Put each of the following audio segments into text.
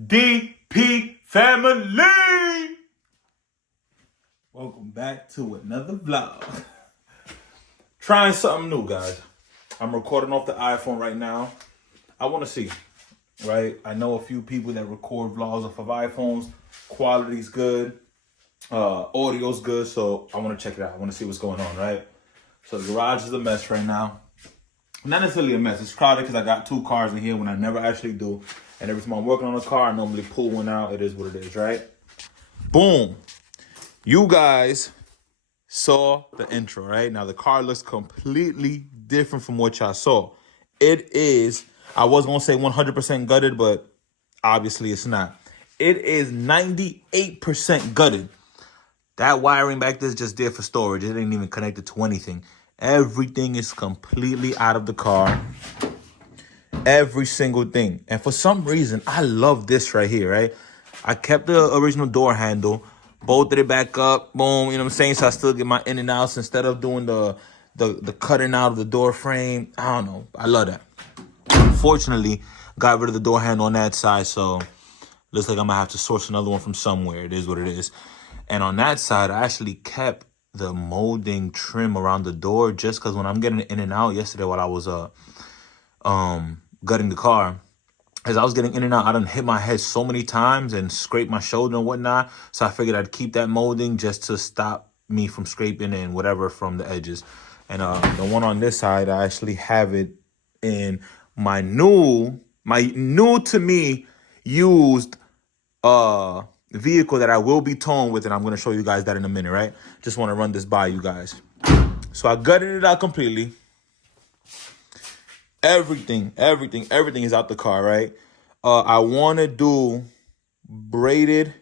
Dpfamily. Welcome back to another vlog. Trying something new, guys. I'm recording off the iPhone right now. I want to see, right? I know a few people that record vlogs off of iPhones. Quality's good. Audio's good. So I want to check it out. I want to see what's going on, right? So the garage is a mess right now. Not necessarily a mess. It's crowded because I got two cars in here when I never actually do. And every time I'm working on a car, I normally pull one out. It is what it is, right? Boom. You guys saw the intro, right? Now the car looks completely different from what y'all saw. It is, I was going to say 100% gutted, but obviously it's not. It is 98% gutted. That wiring back there is just there for storage. It ain't even connected to anything. Everything is completely out of the car. Every single thing. And for some reason, I love this right here, right? I kept the original door handle, bolted it back up, boom, you know what I'm saying? So I still get my in and outs instead of doing the cutting out of the door frame. I don't know. I love that. Unfortunately, got rid of the door handle on that side, so looks like I'm gonna have to source another one from somewhere. It is what it is. And on that side, I actually kept the molding trim around the door just because when I'm getting in and out yesterday while I was gutting the car, as I was getting in and out, I done hit my head so many times and scraped my shoulder and whatnot. So I figured I'd keep that molding just to stop me from scraping and whatever from the edges. And the one on this side, I actually have it in my new to me used vehicle that I will be towing with, and I'm going to show you guys that in a minute, right? Just want to run this by you guys. So I gutted it out completely. Everything is out the car, right? I want to do braided,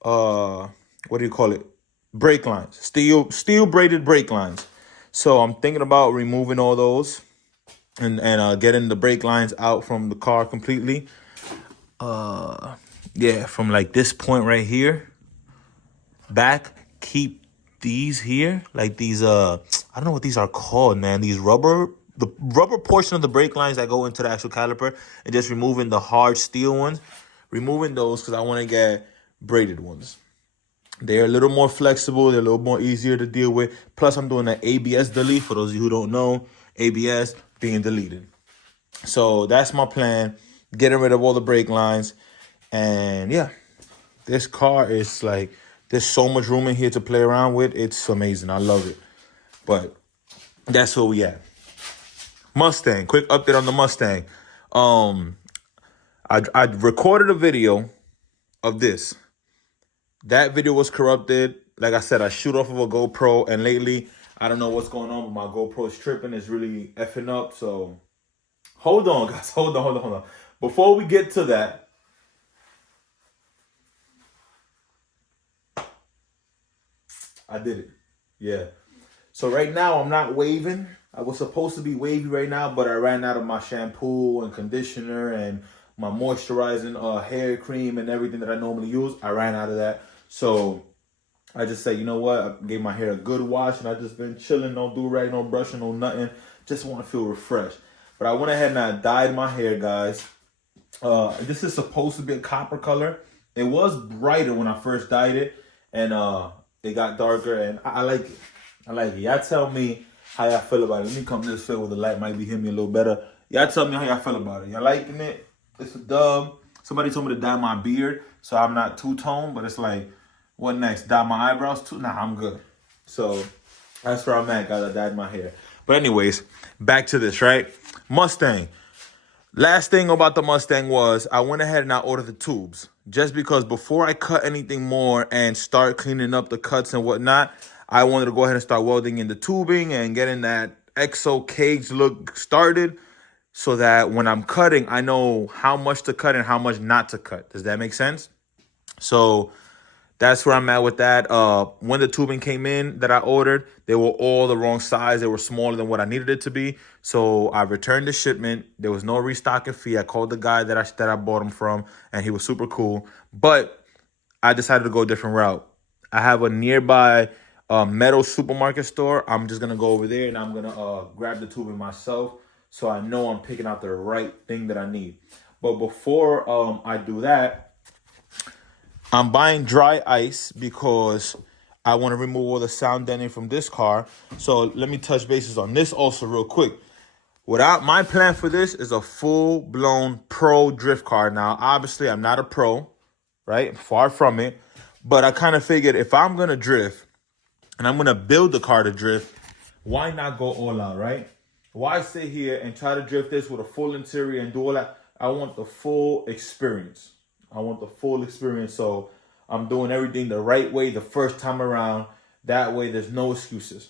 what do you call it? Brake lines, steel braided brake lines. So I'm thinking about removing all those and getting the brake lines out from the car completely. Yeah, from like this point right here back, keep these here, like these I don't know what these are called, man. These the rubber portion of the brake lines that go into the actual caliper, and just removing the hard steel ones, removing those because I want to get braided ones. They're a little more flexible, they're a little more easier to deal with. Plus I'm doing an ABS delete. For those of you who don't know, ABS being deleted. So that's my plan, getting rid of all the brake lines. And yeah, this car is like, there's so much room in here to play around with. It's amazing. I love it. But that's where we at. Mustang. Quick update on the Mustang. I recorded a video of this. That video was corrupted. Like I said, I shoot off of a GoPro, and lately, I don't know what's going on, but my GoPro's tripping. It's really effing up. So hold on, guys. Hold on. Before we get to that, I did it. Yeah. So right now I'm not waving. I was supposed to be wavy right now, but I ran out of my shampoo and conditioner and my moisturizing hair cream and everything that I normally use. I ran out of that. So I just said, you know what? I gave my hair a good wash, and I just been chilling. No do-rag, no brushing, no nothing. Just want to feel refreshed. But I went ahead and I dyed my hair, guys. This is supposed to be a copper color. It was brighter when I first dyed it, and it got darker, and I like it. I like it. Y'all tell me how y'all feel about it. Let me come this way where the light might be hitting me a little better. Y'all tell me how y'all feel about it. Y'all liking it? It's a dub. Somebody told me to dye my beard, so I'm not two-tone, but it's like, what next? Dye my eyebrows too? Nah, I'm good. So that's where I'm at, guys. I dyed my hair. But anyways, back to this, right? Mustang. Last thing about the Mustang was I went ahead and I ordered the tubes. Just because before I cut anything more and start cleaning up the cuts and whatnot, I wanted to go ahead and start welding in the tubing and getting that exo cage look started, so that when I'm cutting, I know how much to cut and how much not to cut. Does that make sense? So that's where I'm at with that. When the tubing came in that I ordered, they were all the wrong size. They were smaller than what I needed it to be. So I returned the shipment. There was no restocking fee. I called the guy that I bought them from, and he was super cool. But I decided to go a different route. I have a nearby metal supermarket store. I'm just gonna go over there and I'm gonna grab the tubing myself, so I know I'm picking out the right thing that I need. But before I do that, I'm buying dry ice because I want to remove all the sound deadening from this car. So let me touch bases on this also real quick. My plan for this is a full-blown pro drift car. Now, obviously, I'm not a pro, right? Far from it. But I kind of figured if I'm going to drift and I'm going to build the car to drift, why not go all out, right? Why sit here and try to drift this with a full interior and do all that? I want the full experience. I want the full experience. So I'm doing everything the right way the first time around. That way, there's no excuses.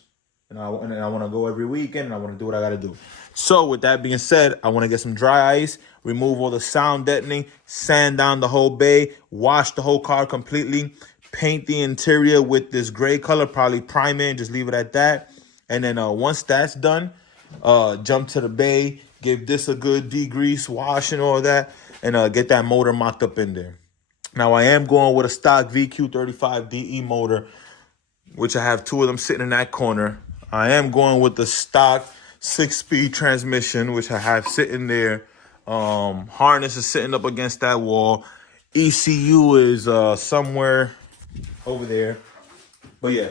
And I want to go every weekend, and I want to do what I got to do. So with that being said, I want to get some dry ice, remove all the sound deadening, sand down the whole bay, wash the whole car completely, paint the interior with this gray color, probably prime it and just leave it at that. And then once that's done, jump to the bay, give this a good degrease, wash and all that, and get that motor mocked up in there. Now, I am going with a stock VQ35DE motor, which I have two of them sitting in that corner. I am going with the stock 6-speed transmission, which I have sitting there. Harness is sitting up against that wall. ECU is somewhere over there. But yeah,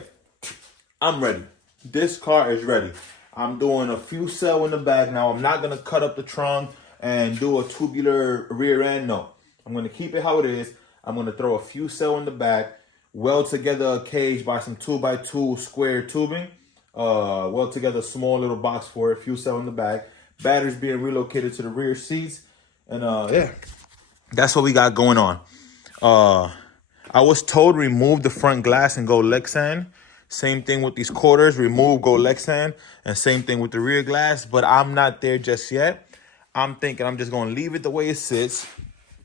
I'm ready. This car is ready. I'm doing a few cell in the back. Now, I'm not going to cut up the trunk and do a tubular rear end. No, I'm going to keep it how it is. I'm going to throw a few cell in the back, weld together a cage by some 2x2 square tubing, weld together a small little box for it, few cell in the back, batteries being relocated to the rear seats, and yeah, that's what we got going on. I was told remove the front glass and go Lexan. Same thing with these quarters, remove, go Lexan, and same thing with the rear glass, but I'm not there just yet. I'm thinking I'm just going to leave it the way it sits,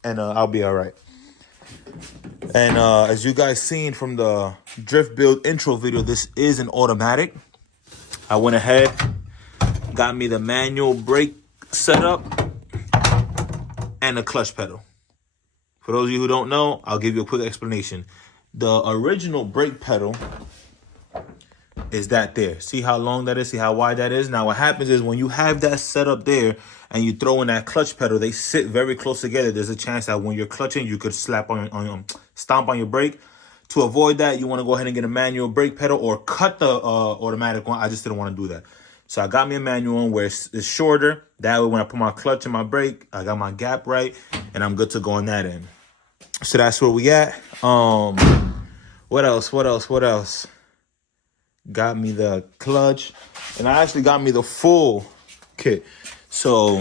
and I'll be all right. And as you guys seen from the Drift Build intro video, this is an automatic. I went ahead, got me the manual brake setup and a clutch pedal. For those of you who don't know, I'll give you a quick explanation. The original brake pedal is that there. See how long that is? See how wide that is? Now what happens is when you have that set up there and you throw in that clutch pedal, they sit very close together. There's a chance that when you're clutching, you could stomp on your brake. To avoid that, you want to go ahead and get a manual brake pedal or cut the automatic one. I just didn't want to do that. So I got me a manual one where it's shorter. That way when I put my clutch in my brake, I got my gap right and I'm good to go on that end. So that's where we at. What else? Got me the clutch, and I actually got me the full kit. So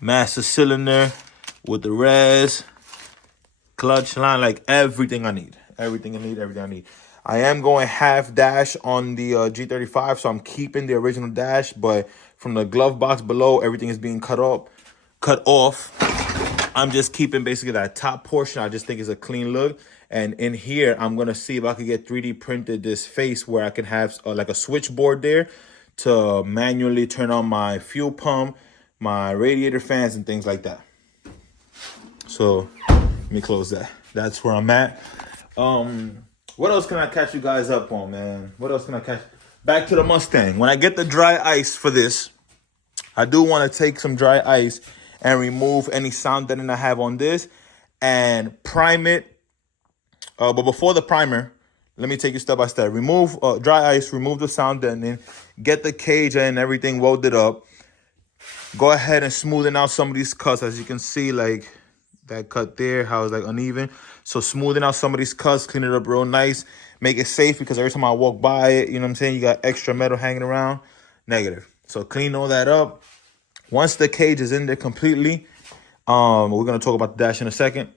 master cylinder with the res, clutch line, like everything I need. Everything I need. I am going half dash on the G35, so I'm keeping the original dash, but from the glove box below, everything is being cut off. I'm just keeping basically that top portion. I just think it's a clean look. And in here, I'm going to see if I could get 3D printed this face where I can have like a switchboard there to manually turn on my fuel pump, my radiator fans, and things like that. So let me close that. That's where I'm at. What else can I catch you guys up on, man? What else can I catch? Back to the Mustang. When I get the dry ice for this, I do want to take some dry ice and remove any sound deadening I have on this and prime it. But before the primer, let me take you step by step. Remove dry ice, remove the sound deadening, get the cage and everything welded up. Go ahead and smoothen out some of these cuts. As you can see, like that cut there, how it's like uneven. So smoothing out some of these cuts, clean it up real nice. Make it safe because every time I walk by it, you know what I'm saying, you got extra metal hanging around. Negative. So clean all that up. Once the cage is in there completely, we're going to talk about the dash in a second.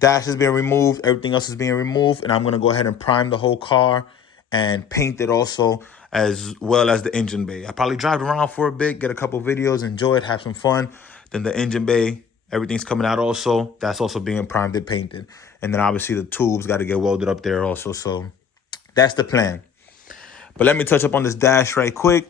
Dash is being removed. Everything else is being removed. And I'm going to go ahead and prime the whole car and paint it also, as well as the engine bay. I probably drive around for a bit, get a couple videos, enjoy it, have some fun. Then the engine bay, everything's coming out also. That's also being primed and painted. And then obviously the tubes got to get welded up there also. So that's the plan. But let me touch up on this dash right quick.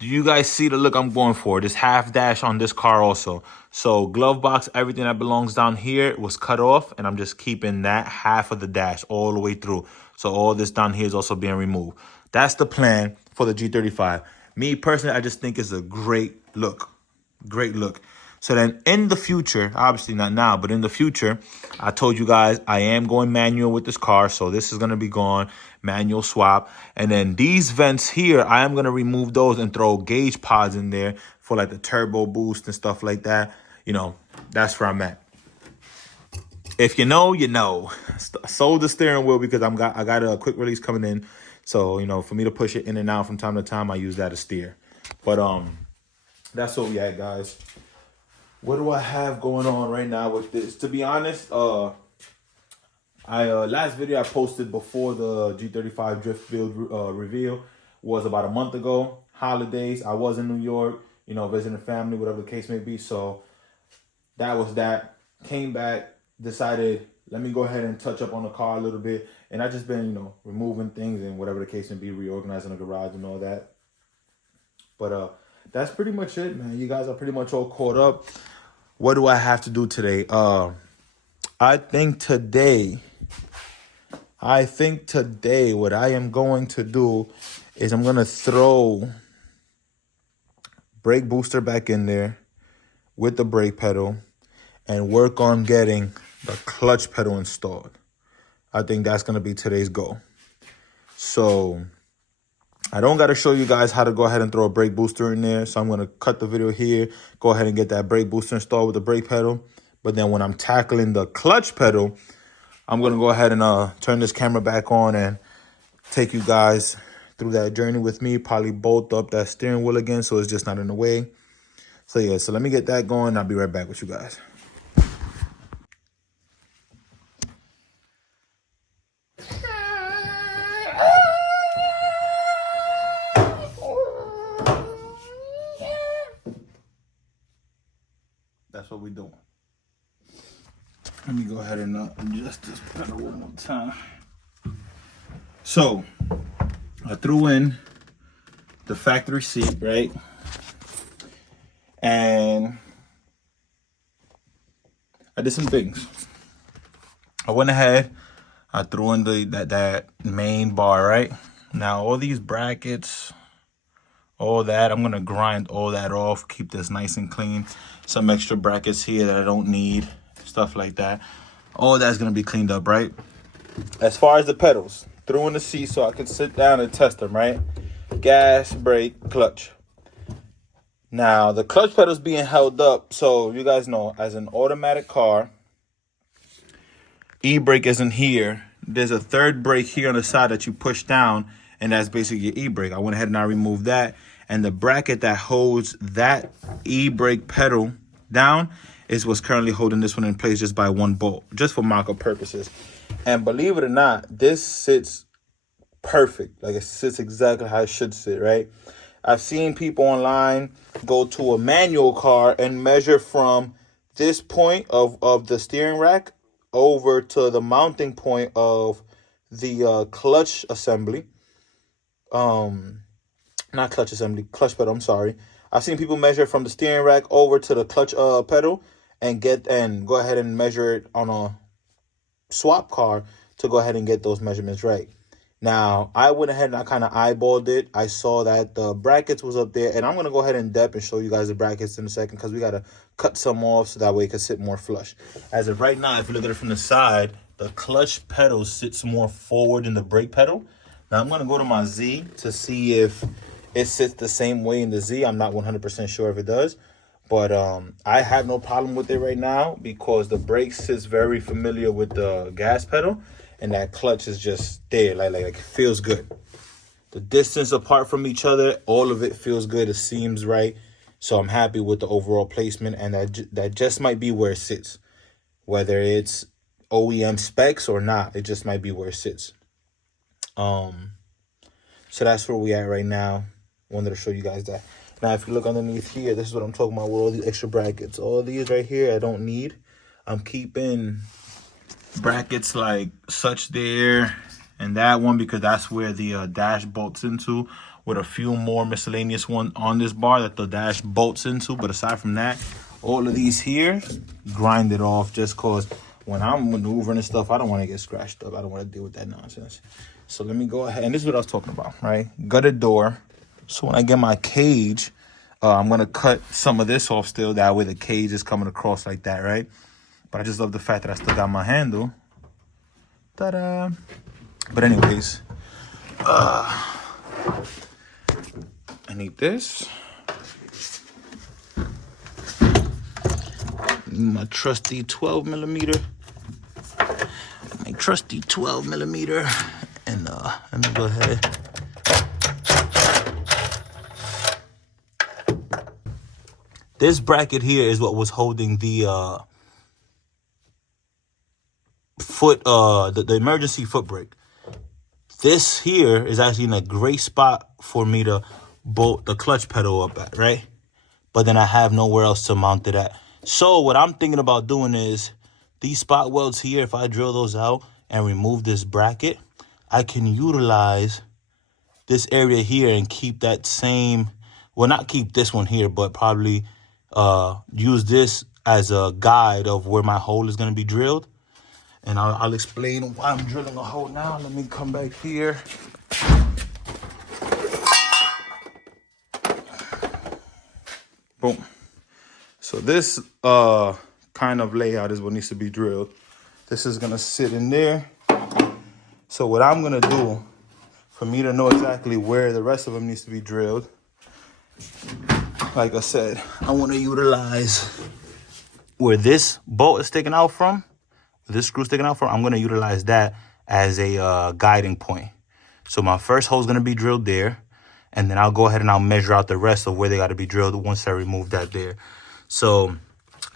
Do you guys see the look I'm going for? This half dash on this car also. So glove box, everything that belongs down here was cut off. And I'm just keeping that half of the dash all the way through. So all this down here is also being removed. That's the plan for the G35. Me personally, I just think it's a great look. Great look. So then in the future, obviously not now, but in the future, I told you guys I am going manual with this car. So this is going to be gone, manual swap. And then these vents here, I am going to remove those and throw gauge pods in there for like the turbo boost and stuff like that. You know, that's where I'm at. If you know, you know. I sold the steering wheel because I got a quick release coming in. So, you know, for me to push it in and out from time to time, I use that to steer. But that's what we at, guys. What do I have going on right now with this? To be honest, last video I posted before the G35 drift build reveal was about a month ago. Holidays, I was in New York, you know, visiting family, whatever the case may be. So that was that. Came back, decided, let me go ahead and touch up on the car a little bit. And I just been, you know, removing things and whatever the case may be, reorganizing the garage and all that. But that's pretty much it, man. You guys are pretty much all caught up. What do I have to do today? I think today what I am going to do is I'm going to throw brake booster back in there with the brake pedal and work on getting the clutch pedal installed. I think that's going to be today's goal. So I don't got to show you guys how to go ahead and throw a brake booster in there. So I'm going to cut the video here, go ahead and get that brake booster installed with the brake pedal. But then when I'm tackling the clutch pedal, I'm going to go ahead and turn this camera back on and take you guys through that journey with me. Probably bolt up that steering wheel again so it's just not in the way. So yeah, so let me get that going. I'll be right back with you guys. That's what we're doing. Let me go ahead and adjust this pedal one more time. So I threw in the factory seat, right? And I did some things. I went ahead, I threw in that main bar, right? Now all these brackets, all that, I'm gonna grind all that off, keep this nice and clean. Some extra brackets here that I don't need, stuff like that. All that's gonna be cleaned up, right? As far as the pedals, threw in the seat so I could sit down and test them, right? Gas, brake, clutch. Now the clutch pedal's being held up, so you guys know, as an automatic car, e-brake isn't here. There's a third brake here on the side that you push down, and that's basically your e-brake. I went ahead and I removed that. And the bracket that holds that e-brake pedal down is what's currently holding this one in place just by one bolt, just for mock-up purposes. And believe it or not, this sits perfect. Like, it sits exactly how it should sit, right? I've seen people online go to a manual car and measure from this point of the steering rack over to the mounting point of the clutch assembly. Not clutch assembly, clutch pedal, I'm sorry. I've seen people measure from the steering rack over to the clutch pedal and go ahead and measure it on a swap car to go ahead and get those measurements right. Now, I went ahead and I kind of eyeballed it. I saw that the brackets was up there, and I'm going to go ahead and depth and show you guys the brackets in a second because we got to cut some off so that way it can sit more flush. As of right now, if you look at it from the side, the clutch pedal sits more forward than the brake pedal. Now, I'm going to go to my Z to see if it sits the same way in the Z. I'm not 100% sure if it does. But I have no problem with it right now because the brake sits very familiar with the gas pedal. And that clutch is just there. Like it feels good. The distance apart from each other, all of it feels good. It seems right. So I'm happy with the overall placement. And that just might be where it sits. Whether it's OEM specs or not, it just might be where it sits. So that's where we at right now. Wanted to show you guys that. Now, if you look underneath here, this is what I'm talking about with all these extra brackets. All these right here, I don't need. I'm keeping brackets like such there and that one because that's where the dash bolts into, with a few more miscellaneous one on this bar that the dash bolts into. But aside from that, all of these here, grind it off just because when I'm maneuvering and stuff, I don't want to get scratched up. I don't want to deal with that nonsense. So let me go ahead. And this is what I was talking about, right? Gutted door. So when I get my cage I'm going to cut some of this off still. That way the cage is coming across like that, right? But I just love the fact that I still got my handle. Ta-da! But anyways, I need this. My trusty 12 millimeter. My trusty 12 millimeter. And let me go ahead. This bracket here is what was holding the the emergency foot brake. This here is actually in a great spot for me to bolt the clutch pedal up at, right? But then I have nowhere else to mount it at. So what I'm thinking about doing is these spot welds here, if I drill those out and remove this bracket, I can utilize this area here and keep that same, well, not keep this one here, but probably use this as a guide of where my hole is going to be drilled. And I'll explain why I'm drilling a hole now. Let me come back here. Boom. So this kind of layout is what needs to be drilled. This is going to sit in there. So what I'm going to do, for me to know exactly where the rest of them needs to be drilled, like I said, I want to utilize where this bolt is sticking out from, this screw sticking out from, I'm going to utilize that as a guiding point. So my first hole is going to be drilled there, and then I'll go ahead and I'll measure out the rest of where they got to be drilled once I remove that there. So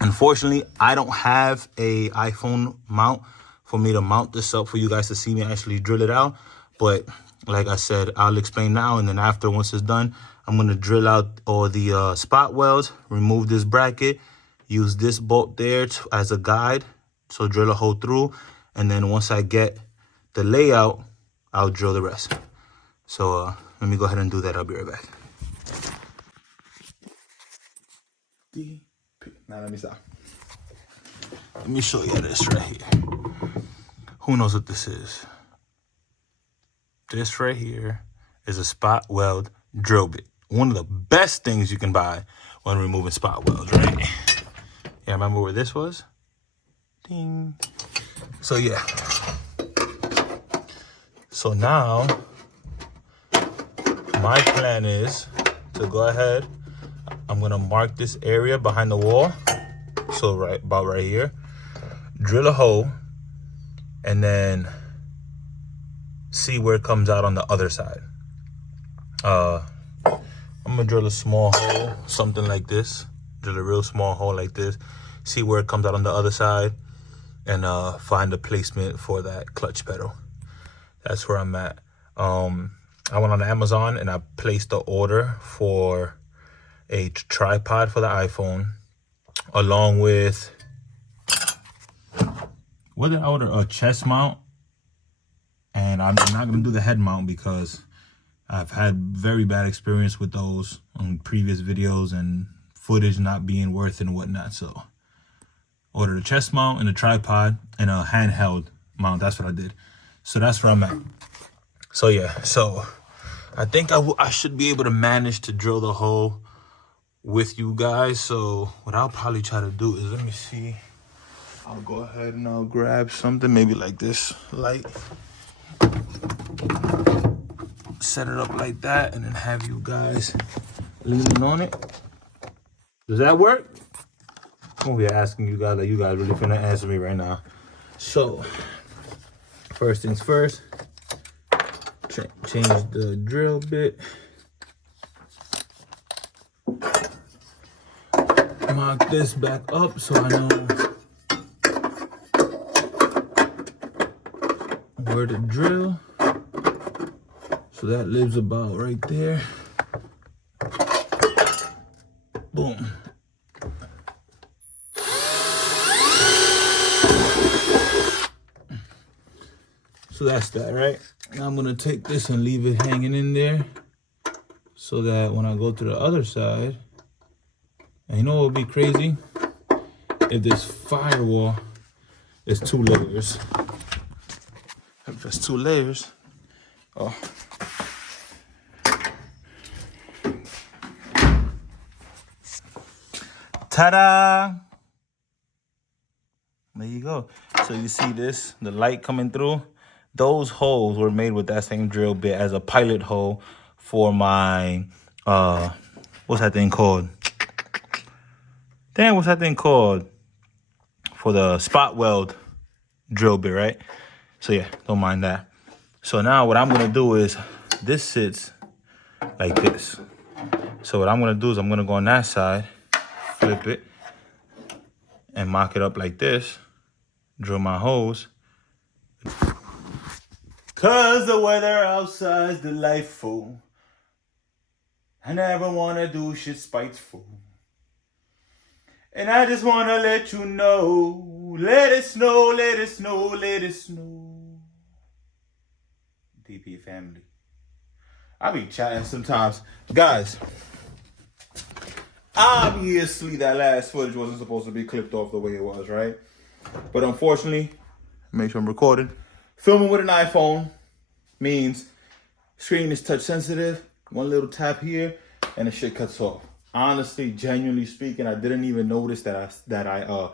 unfortunately, I don't have a iPhone mount for me to mount this up for you guys to see me actually drill it out. But like I said, I'll explain now, and then after, once it's done, I'm going to drill out all the spot welds, remove this bracket, use this bolt there as a guide. So drill a hole through, and then once I get the layout, I'll drill the rest. So let me go ahead and do that. I'll be right back. Now let me stop. Let me show you this right here. Who knows what this is? This right here is a spot weld drill bit. One of the best things you can buy when removing spot welds, right? Yeah, remember where this was? Ding. So yeah. So now my plan is to go ahead. I'm gonna mark this area behind the wall. So about right here. Drill a hole and then see where it comes out on the other side. I'm gonna drill a small hole, something like this. Drill a real small hole like this. See where it comes out on the other side. And find a placement for that clutch pedal. That's where I'm at. I went on Amazon and I placed the order for a tripod for the iPhone, along with, what did I order? A chest mount. And I'm not gonna do the head mount because I've had very bad experience with those on previous videos and footage not being worth it and whatnot. So ordered a chest mount and a tripod and a handheld mount. That's what I did. So that's where I'm at. So yeah, so I think I should be able to manage to drill the hole with you guys. So what I'll probably try to do is, let me see. I'll go ahead and I'll grab something maybe like this light. Set it up like that and then have you guys leaning on it. Does that work? I'm gonna be asking you guys, like, you guys really finna answer me right now. So, first things first, change the drill bit. Mark this back up so I know where to drill. So that lives about right there. Boom. So that's that, right? Now I'm gonna take this and leave it hanging in there so that when I go to the other side, and you know what would be crazy? If this firewall is 2 layers. If it's 2 layers, oh. Ta-da! There you go. So you see this, the light coming through? Those holes were made with that same drill bit as a pilot hole for my, what's that thing called? Damn, what's that thing called? For the spot weld drill bit, right? So yeah, don't mind that. So now what I'm gonna do is, this sits like this. So what I'm gonna do is I'm gonna go on that side, flip it, and mock it up like this. Drill my holes. Cause the weather outside's delightful. I never wanna do shit spiteful. And I just wanna let you know. Let it snow, let it snow, let it snow. Dpfamily. I be chatting sometimes. Guys, obviously that last footage wasn't supposed to be clipped off the way it was, right? But unfortunately, make sure I'm recording. Filming with an iPhone means screen is touch sensitive. One little tap here and the shit cuts off. Honestly, genuinely speaking, I didn't even notice that I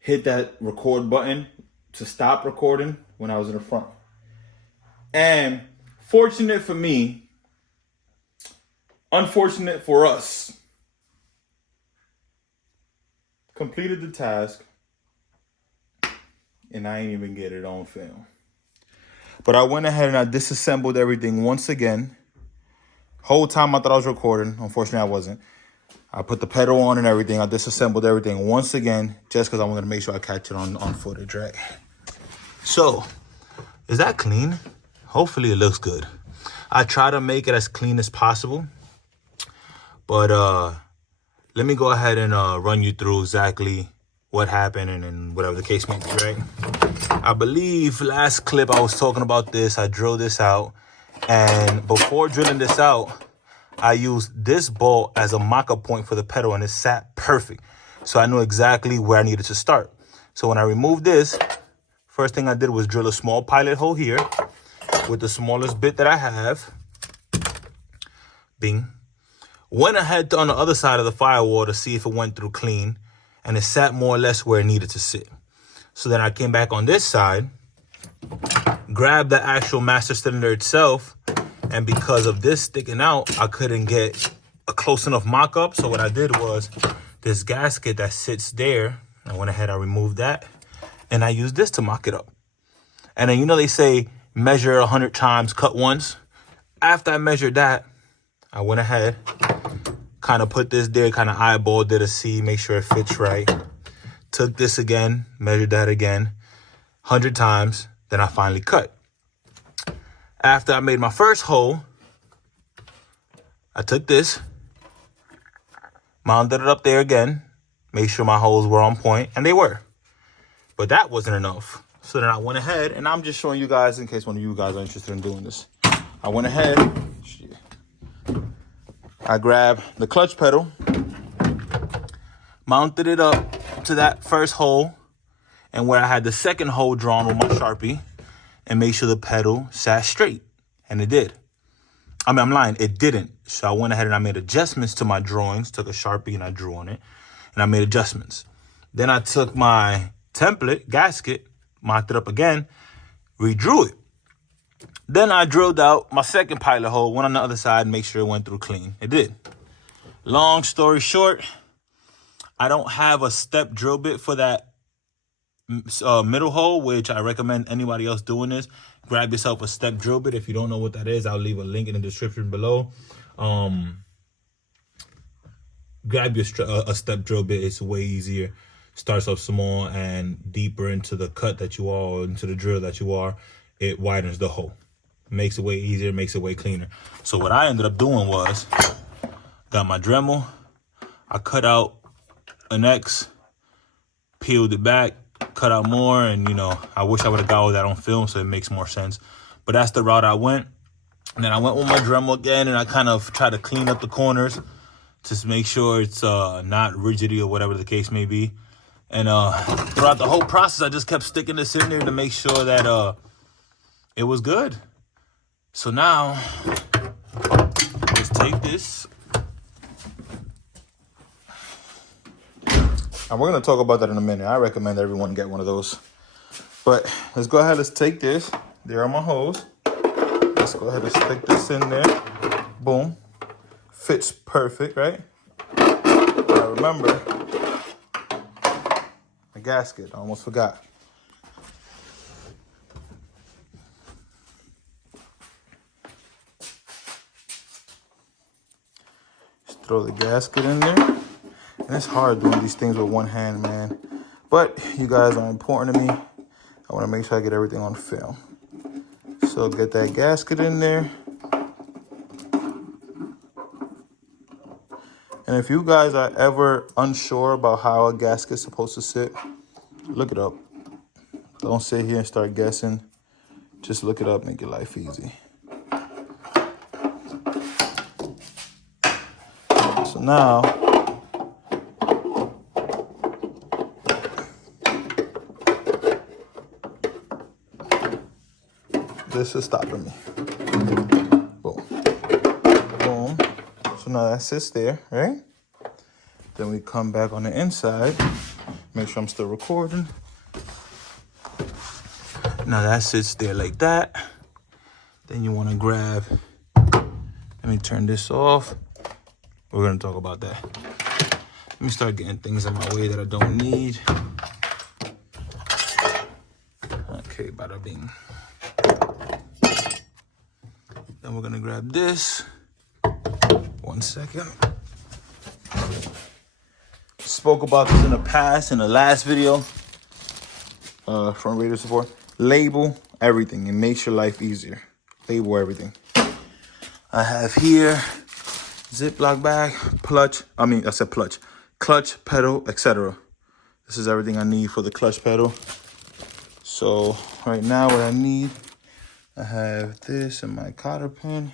hit that record button to stop recording when I was in the front. And fortunate for me, unfortunate for us, completed the task, and I ain't even get it on film. But I went ahead and I disassembled everything once again. Whole time I thought I was recording. Unfortunately, I wasn't. I put the pedal on and everything. I disassembled everything once again, just because I wanted to make sure I catch it on footage, right? So, is that clean? Hopefully it looks good. I try to make it as clean as possible. But let me go ahead and run you through exactly what happened and whatever the case may be, right? I believe last clip I was talking about this. I drilled this out. And before drilling this out, I used this bolt as a mock-up point for the pedal, and it sat perfect. So I knew exactly where I needed to start. So when I removed this, first thing I did was drill a small pilot hole here with the smallest bit that I have. Bing. Went ahead on the other side of the firewall to see if it went through clean, and it sat more or less where it needed to sit. So then I came back on this side, grabbed the actual master cylinder itself, and because of this sticking out, I couldn't get a close enough mock-up. So what I did was this gasket that sits there, I went ahead, I removed that, and I used this to mock it up. And then, you know, they say measure 100 times, cut once. After I measured that, I went ahead, kind of put this there, kind of eyeballed it to see, make sure it fits right. Took this again, measured that again, 100 times, then I finally cut. After I made my first hole, I took this, mounted it up there again, made sure my holes were on point, and they were. But that wasn't enough. So then I went ahead, and I'm just showing you guys in case one of you guys are interested in doing this. I went ahead, I grabbed the clutch pedal, mounted it up to that first hole, and where I had the second hole drawn with my Sharpie, and make sure the pedal sat straight. And it did. I mean, I'm lying, it didn't. So I went ahead and I made adjustments to my drawings, took a Sharpie and I drew on it, and I made adjustments. Then I took my template, gasket, mocked it up again, redrew it. Then I drilled out my second pilot hole, went on the other side, make sure it went through clean. It did. Long story short, I don't have a step drill bit for that middle hole, which I recommend anybody else doing this. Grab yourself a step drill bit. If you don't know what that is, I'll leave a link in the description below. Grab your a step drill bit. It's way easier. Starts off small and deeper into the cut that you are, into the drill that you are. It widens the hole. Makes it way easier, makes it way cleaner. So what I ended up doing was, got my Dremel, I cut out an X, peeled it back, cut out more, and, you know, I wish I would have got all that on film so it makes more sense. But that's the route I went. And then I went with my Dremel again, and I kind of tried to clean up the corners, just make sure it's not rigidy or whatever the case may be. And throughout the whole process, I just kept sticking this in there to make sure that it was good. So now, let's take this. And we're going to talk about that in a minute. I recommend everyone get one of those. But let's go ahead. Let's take this. There are my holes. Let's go ahead and stick this in there. Boom. Fits perfect, right? Now remember, the gasket. I almost forgot. Just throw the gasket in there. And it's hard doing these things with one hand, man. But you guys are important to me. I want to make sure I get everything on film. So get that gasket in there. And if you guys are ever unsure about how a gasket's supposed to sit, look it up. Don't sit here and start guessing. Just look it up, make your life easy. So now, this is stopping me. Boom. Boom. So now that sits there, right? Then we come back on the inside. Make sure I'm still recording. Now that sits there like that. Then you want to grab, let me turn this off. We're going to talk about that. Let me start getting things in my way that I don't need. Okay, bada bing. Then we're going to grab this. 1 second. Spoke about this in the past, in the last video from Radio Support. Label everything. It makes your life easier. Label everything. I have here Ziploc bag, clutch, pedal, etc. This is everything I need for the clutch pedal. So right now what I need, I have this and my cotter pin.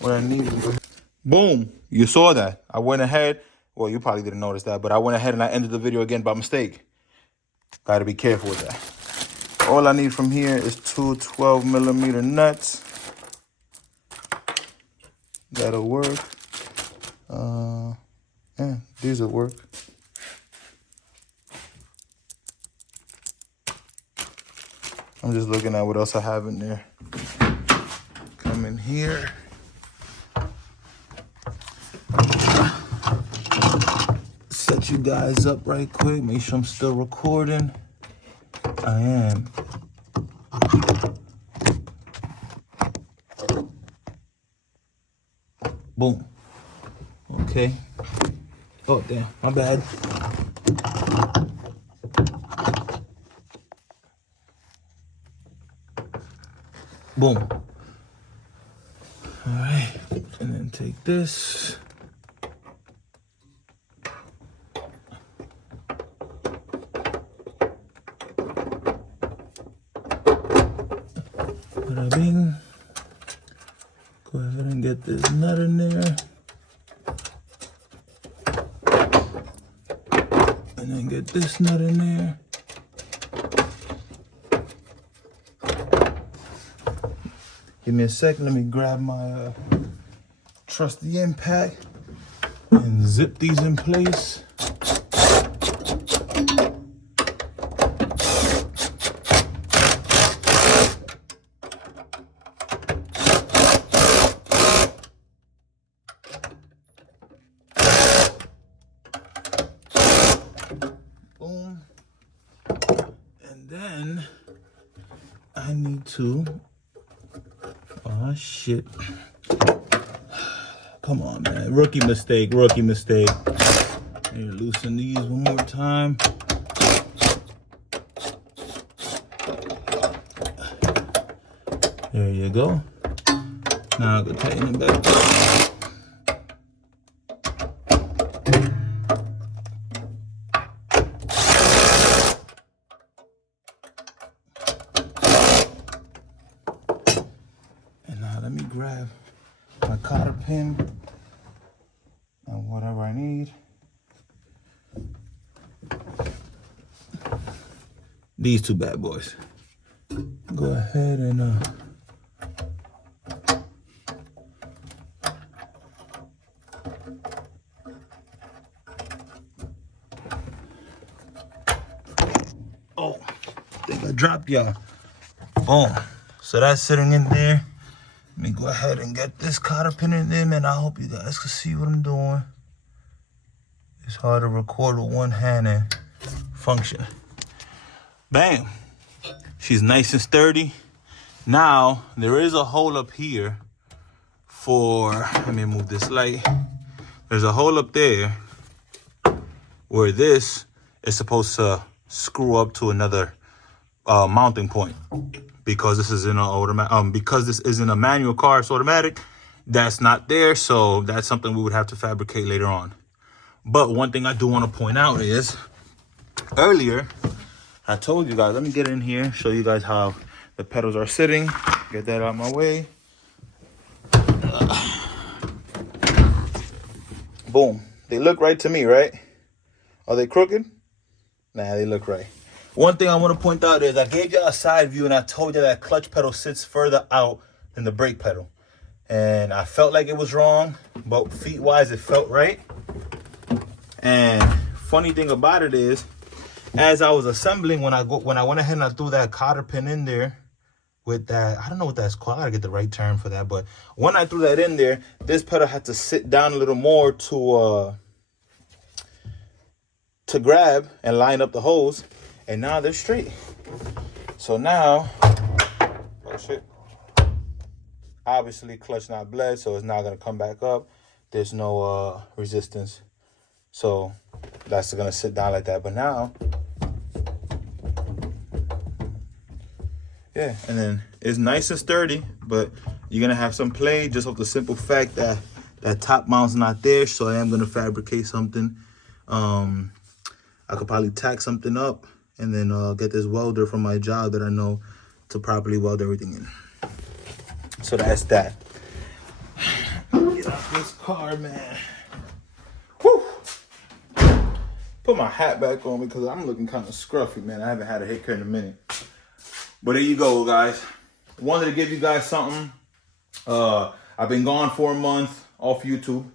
What I need is, boom, you saw that. I went ahead. Well, you probably didn't notice that, but I went ahead and I ended the video again by mistake. Got to be careful with that. All I need from here is two 12mm nuts. That'll work. Yeah, these will work. I'm just looking at what else I have in there. Come in here. Set you guys up right quick. Make sure I'm still recording. I am. Boom. Okay. Oh, damn. My bad. Boom. All right. And then take this. Bada bing. Go ahead and get this nut in there. And then get this nut in there. Give me a second, let me grab my trusty impact and zip these in place. Boom. And then I need to, oh shit. Come on, man. Rookie mistake, rookie mistake. Here, loosen these one more time. There you go. Now I can tighten it back up. And now let me grab my cotter pin and whatever I need. These two bad boys. Go ahead and Oh, I think I dropped y'all. Boom. So that's sitting in there. Let me go ahead and get this cotter pin in there, man. I hope you guys can see what I'm doing. It's hard to record with one hand and function. Bam. She's nice and sturdy. Now, there is a hole up here for, let me move this light. There's a hole up there where this is supposed to screw up to another mounting point. Because this is in because this isn't a manual car, it's automatic. That's not there, so that's something we would have to fabricate later on. But one thing I do want to point out is, earlier, I told you guys, let me get in here, show you guys how the pedals are sitting. Get that out of my way. Boom. They look right to me, right? Are they crooked? Nah, they look right. One thing I want to point out is I gave you a side view and I told you that clutch pedal sits further out than the brake pedal. And I felt like it was wrong, but feet-wise, it felt right. And funny thing about it is, as I was assembling, when I went ahead and I threw that cotter pin in there with that, I don't know what that's called, I gotta get the right term for that, but when I threw that in there, this pedal had to sit down a little more to grab and line up the holes, and now they're straight. So now, oh shit, obviously clutch not bled, so it's not gonna come back up. There's no resistance, so that's gonna sit down like that. But now, yeah, and then it's nice and sturdy, but you're gonna have some play just off the simple fact that that top mount's not there. So I am gonna fabricate something. I could probably tack something up and then get this welder from my job that I know to properly weld everything in. So that's that. Get off this car, man. Whew. Put my hat back on because I'm looking kind of scruffy, man. I haven't had a haircut in a minute. But there you go, guys. Wanted to give you guys something. I've been gone for a month off YouTube.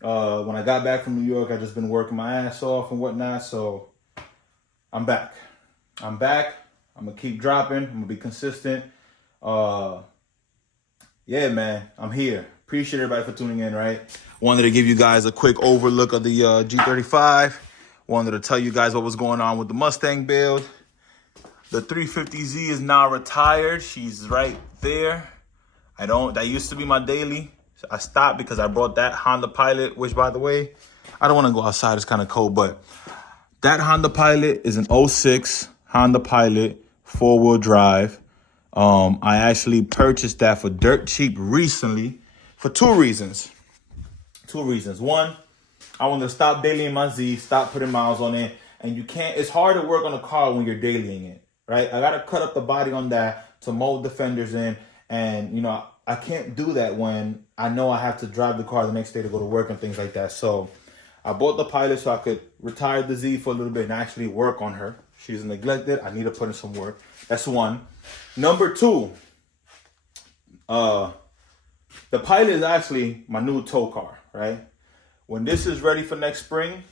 When I got back from New York, I just been working my ass off and whatnot. So I'm back. I'm back. I'm gonna keep dropping. I'm gonna be consistent. Yeah, man, I'm here. Appreciate everybody for tuning in, right? Wanted to give you guys a quick overlook of the G35. Wanted to tell you guys what was going on with the Mustang build. The 350Z is now retired. She's right there. That used to be my daily. I stopped because I brought that Honda Pilot, which, by the way, I don't want to go outside. It's kind of cold, but that Honda Pilot is an 06 Honda Pilot 4-wheel drive. I actually purchased that for dirt cheap recently for two reasons. One, I want to stop dailying my Z, stop putting miles on it. And you can't, it's hard to work on a car when you're dailying it, right? I got to cut up the body on that to mold the fenders in. And, you know, I can't do that when I know I have to drive the car the next day to go to work and things like that. So I bought the Pilot so I could retire the Z for a little bit and actually work on her. She's neglected. I need to put in some work. That's one. Number two, the Pilot is actually my new tow car, right? When this is ready for next spring,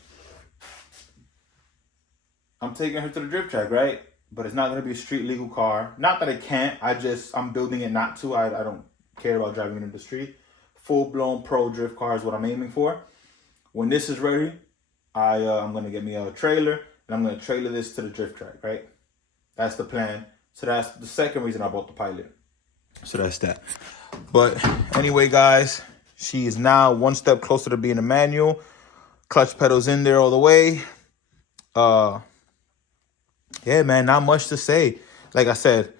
I'm taking her to the drift track, right? But it's not going to be a street legal car. Not that I can't. I'm building it not to. I don't care about driving it in the street. Full-blown pro drift car is what I'm aiming for. When this is ready, I'm going to get me a trailer, and I'm going to trailer this to the drift track, right? That's the plan. So that's the second reason I bought the Pilot. So that's that. But anyway, guys, she is now one step closer to being a manual. Clutch pedals in there all the way. Yeah, man, not much to say. Like I said,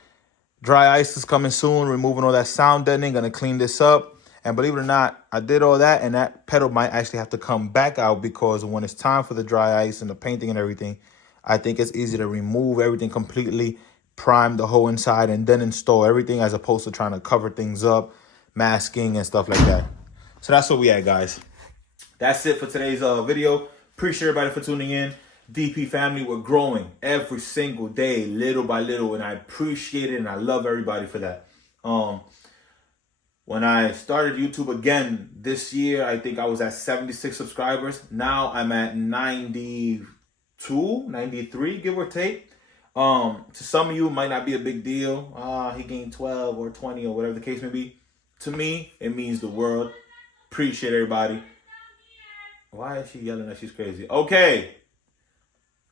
dry ice is coming soon, removing all that sound deadening, gonna clean this up. And believe it or not, I did all that, and that pedal might actually have to come back out because when it's time for the dry ice and the painting and everything, I think it's easy to remove everything completely, prime the whole inside, and then install everything as opposed to trying to cover things up, masking and stuff like that. So that's where we at, guys. That's it for today's video. Appreciate everybody for tuning in. DP family, we're growing every single day, little by little, and I appreciate it, and I love everybody for that. When I started YouTube again this year, I think I was at 76 subscribers. Now I'm at 92, 93, give or take. To some of you, it might not be a big deal. He gained 12 or 20 or whatever the case may be. To me, it means the world. Appreciate everybody. Why is she yelling that she's crazy? Okay.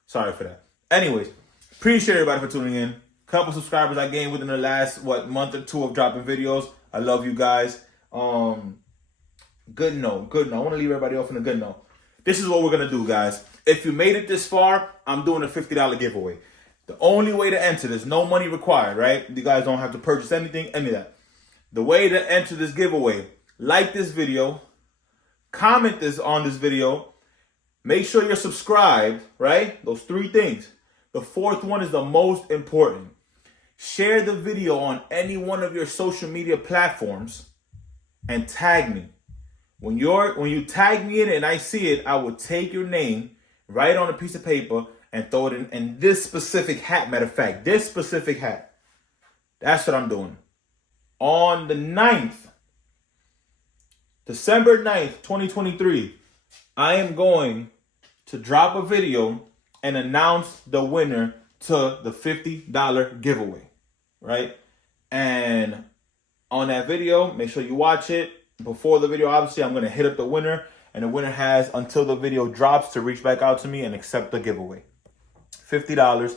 Sorry for that. Anyways, appreciate everybody for tuning in. Couple subscribers I gained within the last, month or two of dropping videos. I love you guys. Good note. I want to leave everybody off on a good note. This is what we're going to do, guys. If you made it this far, I'm doing a $50 giveaway. The only way to enter this, no money required, right? You guys don't have to purchase anything, any of that. The way to enter this giveaway, like this video, comment on this video, make sure you're subscribed, right? Those 3 things. The 4th one is the most important. Share the video on any one of your social media platforms and tag me. When you tag me in it and I see it, I will take your name, write it on a piece of paper, and throw it in this specific hat. Matter of fact, this specific hat. That's what I'm doing. On the 9th, December 9th, 2023, I am going to drop a video and announce the winner to the $50 giveaway, right? And on that video, make sure you watch it. Before the video, obviously, I'm going to hit up the winner, and the winner has until the video drops to reach back out to me and accept the giveaway. $50.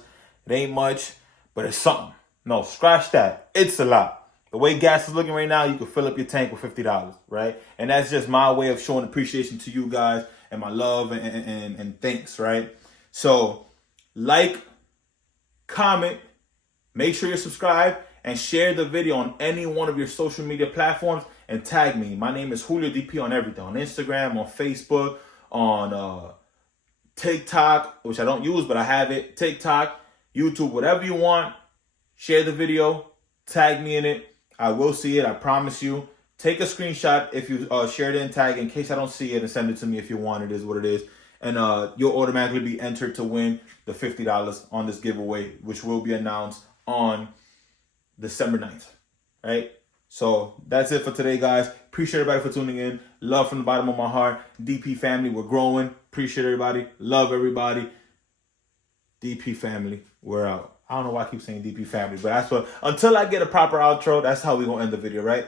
It ain't much, but it's something. No, scratch that. It's a lot. The way gas is looking right now, you can fill up your tank with $50, right? And that's just my way of showing appreciation to you guys and my love and thanks, right? So, like, comment, make sure you're subscribed, and share the video on any one of your social media platforms and tag me. My name is Julio DP on everything. On Instagram, on Facebook, on TikTok, which I don't use, but I have it. TikTok, YouTube, whatever you want. Share the video. Tag me in it. I will see it. I promise you. Take a screenshot if you share it and tag in case I don't see it, and send it to me if you want. It is what it is. And you'll automatically be entered to win the $50 on this giveaway, which will be announced on December 9th. Right? So that's it for today, guys. Appreciate everybody for tuning in. Love from the bottom of my heart. DP family, we're growing. Appreciate everybody. Love everybody. DP family, we're out. I don't know why I keep saying DP family, but that's what, until I get a proper outro, that's how we're going to end the video, right?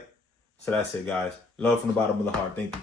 So that's it, guys. Love from the bottom of the heart. Thank you.